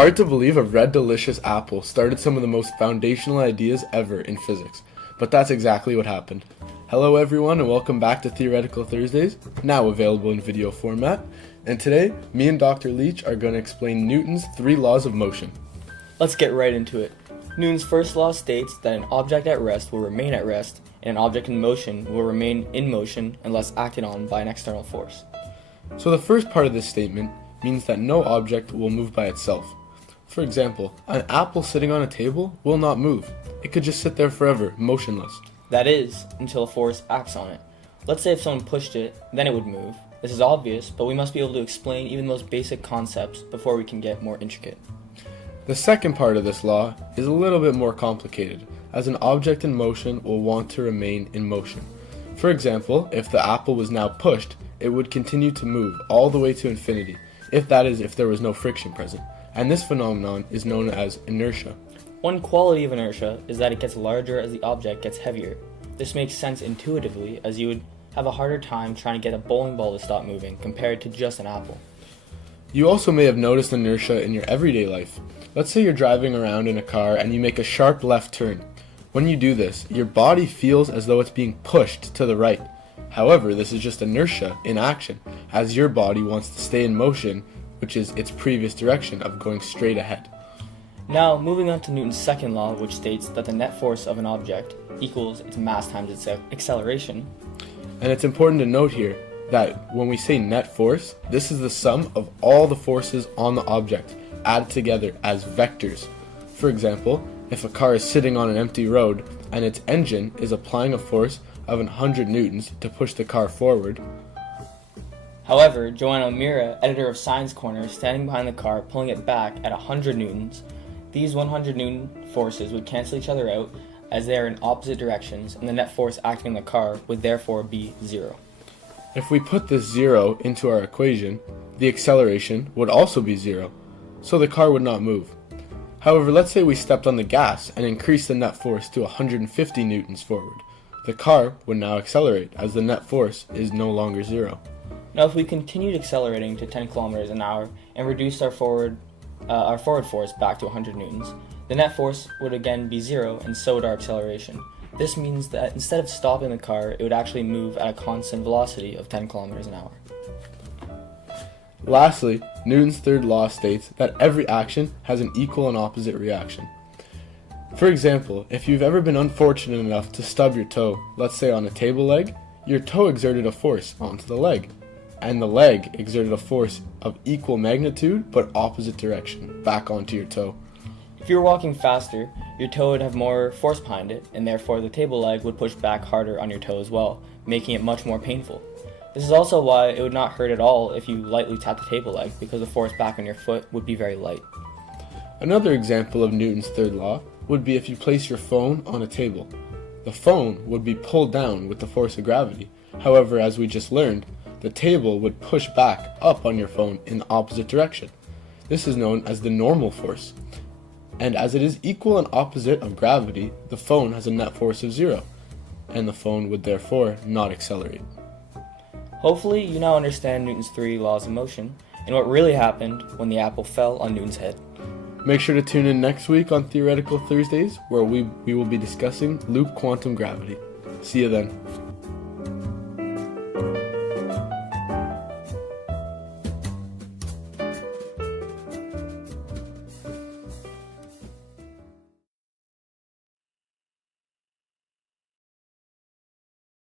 Hard to believe a red delicious apple started some of the most foundational ideas ever in physics, but that's exactly what happened. Hello everyone and welcome back to Theoretical Thursdays, now available in video format, and today me and Dr. Leach are going to explain Newton's 3 laws of motion. Let's get right into it. Newton's first law states that an object at rest will remain at rest, and an object in motion will remain in motion unless acted on by an external force. So the first part of this statement means that no object will move by itself. For example, an apple sitting on a table will not move. It could just sit there forever, motionless. That is, until a force acts on it. Let's say if someone pushed it, then it would move. This is obvious, but we must be able to explain even the most basic concepts before we can get more intricate. The second part of this law is a little bit more complicated, as an object in motion will want to remain in motion. For example, if the apple was now pushed, it would continue to move all the way to infinity, if there was no friction present. And this phenomenon is known as inertia. One quality of inertia is that it gets larger as the object gets heavier. This makes sense intuitively, as you would have a harder time trying to get a bowling ball to stop moving compared to just an apple. You also may have noticed inertia in your everyday life. Let's say you're driving around in a car and you make a sharp left turn. When you do this, your body feels as though it's being pushed to the right. However, this is just inertia in action, as your body wants to stay in motion, which is its previous direction of going straight ahead. Now, moving on to Newton's second law, which states that the net force of an object equals its mass times its acceleration. And it's important to note here that when we say net force, this is the sum of all the forces on the object added together as vectors. For example, if a car is sitting on an empty road and its engine is applying a force of 100 newtons to push the car forward. However, Joanna O'Meara, editor of Science Corner, is standing behind the car pulling it back at 100 newtons. These 100 newton forces would cancel each other out as they are in opposite directions, and the net force acting on the car would therefore be 0. If we put this 0 into our equation, the acceleration would also be 0, so the car would not move. However, let's say we stepped on the gas and increased the net force to 150 newtons forward. The car would now accelerate as the net force is no longer 0. Now, if we continued accelerating to 10 kilometers an hour and reduced our forward force back to 100 newtons, the net force would again be 0, and so would our acceleration. This means that instead of stopping the car, it would actually move at a constant velocity of 10 kilometers an hour. Lastly, Newton's third law states that every action has an equal and opposite reaction. For example, if you've ever been unfortunate enough to stub your toe, let's say on a table leg, your toe exerted a force onto the leg, and the leg exerted a force of equal magnitude but opposite direction back onto your toe. If you were walking faster, your toe would have more force behind it, and therefore the table leg would push back harder on your toe as well, making it much more painful. This is also why it would not hurt at all if you lightly tap the table leg, because the force back on your foot would be very light. Another example of Newton's third law would be if you place your phone on a table. The phone would be pulled down with the force of gravity. However, as we just learned, the table would push back up on your phone in the opposite direction. This is known as the normal force. And as it is equal and opposite of gravity, the phone has a net force of 0, and the phone would therefore not accelerate. Hopefully, you now understand Newton's 3 laws of motion and what really happened when the apple fell on Newton's head. Make sure to tune in next week on Theoretical Thursdays, where we will be discussing loop quantum gravity. See you then.